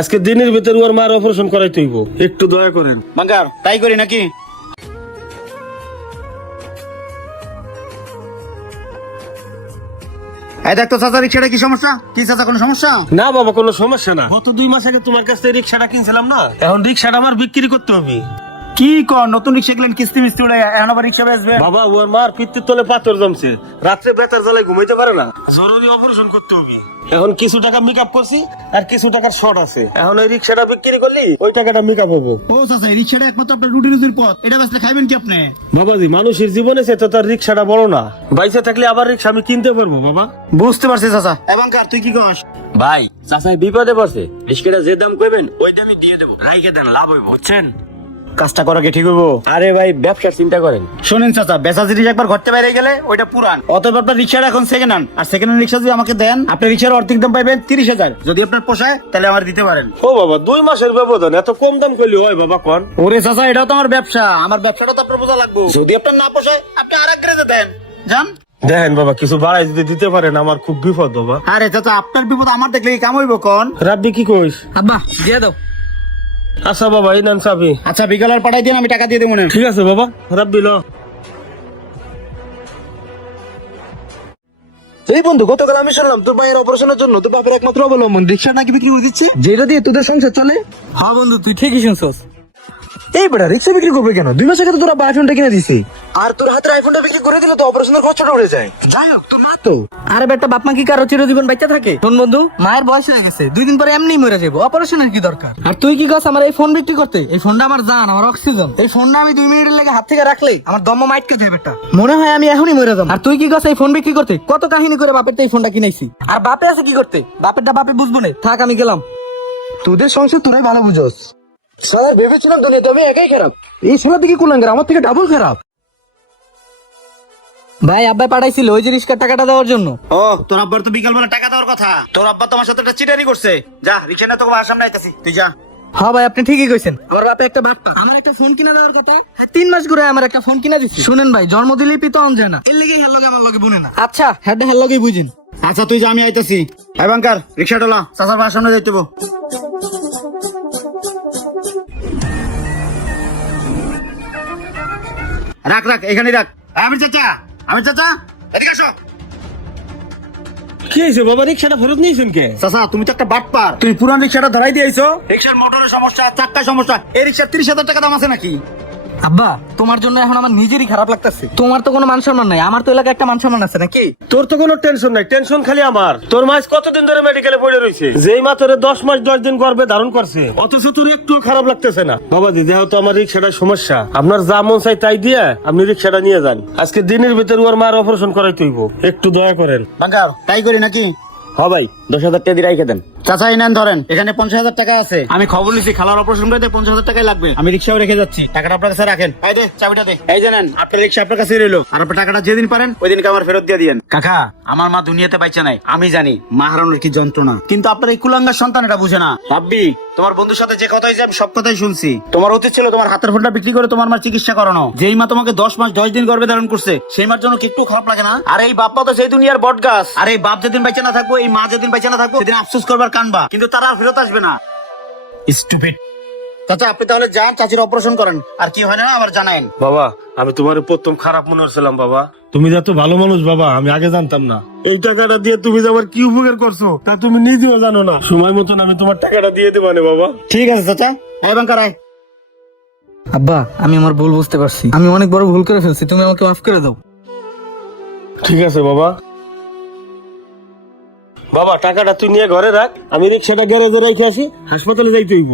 আজকে দিনের ভিতর ওর মার অপারেশন করাইতে হইব, একটু দয়া করেন। বাঙ্গার তাই করি নাকি? এই দেখ তো চাচা, রিক্সাটা কি সমস্যা? কি চাচা, কোনো সমস্যা? না বাবা, কোনো সমস্যা না। গত 2 মাস আগে তোমার কাছ থেকে রিক্সাটা কিনছিলাম না, এখন রিক্সাটা আমার বিক্রি করতে হবে। কি কর, নতুন রিক্সা কিনলেন, কিস্তি মিস্তি উড়ে এখন আবার রিক্সা বেচবেন? বাবা, ওর মার পিত্তির তলে পাথর জমছে, রাত্রে বেতার জ্বালায় ঘুমাইতে পারে না, জরুরি অপারেশন করতে হবে। এখন কিছু টাকা মেকআপ করছি আর কিছু টাকার শর্ট আছে, এখন ওই রিক্সাটা বিক্রি করলি ওই টাকাটা মেকআপ হবো। ও চাচা, এই রিক্সাটা একমাত্র আপনার রুটি রুজির পথ, এটা বেচলে খাইবেন কি আপনি? বাবাজি, মানুষের জীবনে সে তো তার রিক্সাটা বড় না, বাইসে থাকলে আবার রিক্সা আমি কিনতে পারবো বাবা। বুঝতে পারছি চাচা। বাঙ্গার তুই কি কস? ভাই চাচাই বিপদে পড়ছে, রিস্কেটা যে দাম কইবেন ওই দামই দিয়ে দেবো, রাইকে দেন, লাভ হইব, বুঝছেন? কাজটা করা কি ঠিক হইব? আরে ভাই, ব্যবসার চিন্তা করেন। শোনেন চাচা, বেচা জিনিস একবার ঘরতে বাইরে গেলে ওইটা পুরান, অতএব আপনার রিক্সাটা এখন সেকেন্ড হ্যান্ড, আর সেকেন্ড হ্যান্ড রিক্সা যদি আমাকে দেন, আপনি রিক্সার অর্ধেক দাম পাইবেন 30,000। যদি আপনার পোষায় তাহলে আমার দিতে পারেন। ও বাবা, 2 মাসের ব্যবধান, এত কম দাম করলি হয় বাবা? কোন ওরে চাচা, এটাও তো আমার ব্যবসা, আমার ব্যবসাটা তো আপনার বোঝা লাগবে। যদি আপনার না পোষায় আপনি আরেক গ্রেডে দেন, যান। দেখেন বাবা, কিছু বাড়াই যদি দিতে পারেন, আমার খুব বিপদ বাবা। আরে চাচা, আপনার বিপদ আমার দেখলে কি কাম হইব কোন? রাব্বি কি কইস? আব্বা দিয়ে দাও। আচ্ছা বাবা, এই নেন চাবি। আচ্ছা, বিকাল আর পাঠাই দিন, আমি টাকা দিয়ে দেবো। ঠিক আছে বাবা, রাব্বি ল। এই বন্ধু, গতকাল আমি শুনলাম তোর ভাইয়ের অপারেশনের জন্য তোর বাপের একমাত্র অবলম্বন রিক্সা নাকি বিক্রি করে দিচ্ছে, যেটা দিয়ে তোদের সংসার চলে। হ্যাঁ বন্ধু, তুই ঠিকই শুনছস। এই বেটা, রিক্সা বিক্রি করবে কেন? 2 মাস আগে তো তোর আব্বা আইফোনটা কিনে দিছে, আর তোর হাতের আইফোনটা বিক্রি করে দিলে তো অপারেশনের খরচাটা উড়ে যায়। যাই হোক, তোর না তো। আরে বেটা, বাপ মা কি কারো চিরজীবন বাচ্চা থাকে? শোন বন্ধু, মায়ের বয়স হয়ে গেছে, 2 দিন পরে এমনি মরে যাবো, অপারেশনের কি দরকার? আর তুই কি কস আমার এই ফোন বিক্রি করতে? এই ফোনটা আমার জান, আমার অক্সিজেন। এই ফোনটা আমি 2 মিনিটের লেগে হাত থেকে রাখলে আমার দম মাইটকে যাবে বেটা, মনে হয় আমি এখনই মরে যাবো। আর তুই কি কস এই ফোন বিক্রি করতে? কত কাহিনী করে বাপের তো এই ফোনটা কিনাইছি, আর বাপে আছে কি করতে? বাপেরটা বাপে বুঝবো না, থাক আমি গেলাম। তোদের সংসার তোরাই ভালো বুঝোস। সালার ভেবেছিলাম দুনিয়াতে আমি একাই খারাপ, এই ছেলের দিকে কুলাঙ্গার আমার থেকে ডাবল খারাপ। ভাই, আব্বা পাঠাইছিল ওই যে রিস্কার টাকাটা দেওয়ার জন্য। ও, তোর আব্বার তো বিকাল বেলা টাকা দেওয়ার কথা। তোর আব্বা তোমার সাথে একটা চিটারি করছে। যা, রিক্সা না, তোকে বাসার সামনে আইতাছি, তুই যা। হ্যাঁ ভাই, আপনি ঠিকই কইছেন, আমার বাপে একটা বাপ্পা আমার একটা ফোন কিনা দেওয়ার কথা। হ্যাঁ, 3 মাস ঘুরে আমার একটা ফোন কিনা দিচ্ছে। শুনেন ভাই, জন্ম দিলেই পিতা অন যায় না, এর লেগেই হেল লগে আমার লগে বুনে না। আচ্ছা, হ্যাঁ হেল লগেই বুঝেন। আচ্ছা তুই যা, আমি আইতাছি। বাঙ্গার, রিক্সাটা লা, চাচার বাসার সামনে যাইতে হইব। রাখ রাখ, এখানে রাখ। আমি চাচা, এদিকে আসো। কি হয়েছে বাবা, রিক্সাটা ফেরত নিয়েছেন কে? চাচা, তুমি তো একটা বাটপার, তুই পুরান রিক্সাটা ধরাই দিয়েছো। রিক্সার মোটরের সমস্যা, চাক্কার সমস্যা, এই রিক্সার 30,000 টাকা দাম আছে নাকি? আব্বা, তোমার জন্য এখন আমার নিজেরই খারাপ লাগতেছে। তোমার তো কোনো মান সম্মান নাই, আমার তো এলাকায় একটা মান সম্মান আছে নাকি? তোর তো কোনো টেনশন নাই, টেনশন খালি আমার। তোর মাস কতদিন ধরে মেডিকেলে পড়ে রয়েছে, যেই মা তোরে 10 মাস 10 দিন গর্ভে ধারণ করছে, অথচ তোর একটু খারাপ লাগতেছে না। বাবা দিদি, যেহেতু আমার রিক্সাটার সমস্যা, আপনার যা মন চাই তাই দিয়ে আপনি রিক্সাটা নিয়ে যান। আজকে দিনের ভিতর ওর মার অপারেশন করাইতে হইব, একটু দয়া করেন। বাঙ্গার, তাই করি নাকি? হ্যাঁ ভাই, 10,000 টাকা দিয়ে রাইকে দেন। চাচা, এই নেন ধরেন, এখানে 50,000 টাকা আছে। আমি খবর নিছি, খালার অপারেশন করতে 50,000 টাকাই লাগবে। আমি রিক্সাও রেখে যাচ্ছি, টাকাটা আপনার কাছে রাখেন। এই দে, চাবিটা দে। এই যে নেন, আপনার রিক্সা আপনার কাছেই রইলো, আর আপনার টাকাটা যেদিন পারেন ওই দিনকে আমার ফেরত দিয়ে দিয়েন। কাকা, আমার মা দুনিয়াতে বাইচা নাই, আমি জানি মা হারানোর কি যন্ত্রণা, কিন্তু আপনার এই কুলাঙ্গার সন্তান এটা বুঝে না। ভাববি, তোমার বন্ধুর সাথে যে কথা হয়েছে আমি সব কথাই শুনছি। তোমার উচিত ছিল তোমার হাতের ফোনটা বিক্রি করে তোমার মার চিকিৎসা করানো। যেই মা তোমাকে 10 মাস 10 দিন গর্ভে ধারণ করছে, সেই মার জন্য কি একটু খারাপ লাগে না? আর এই বাপ মা তো সেই দুনিয়ার বট গাছ, আর এই বাপ যেদিন বাইচা না থাকবো, এই মা যেদিন বাইচা না থাকবো, সেদিন আফসোস করবার কানবা, কিন্তু তারা আর ফেরত আসবে না। স্টুপিড। চাচা, আপনি তাহলে যান, চাচির অপারেশন করেন, আর কি হয় না আবার জানায়েন। বাবা, আমি তোমার প্রথম খারাপ মনে হচ্ছিলাম বাবা, তুমি যত ভালো মানুষ বাবা, আমি আগে জানতাম না। এই টাকাটা দিয়ে তুমি যে আমার কি উপকার করছো তা তুমি নিজেও জানো না। সময় মতন আমি তোমার টাকাটা দিয়ে দেবো না বাবা। ঠিক আছে চাচা, এই বাঙ্কার আয়। আব্বা, আমি আমার ভুল বুঝতে পারছি, আমি অনেক বড় ভুল করে ফেলছি, তুমি আমাকে মাফ করে দাও। ঠিক আছে বাবা। বাবা, টাকাটা তুই নিয়ে ঘরে রাখ, আমি রিক্সাটা গ্যারেজে রেখে আসি, হাসপাতালে যাইতে হইব।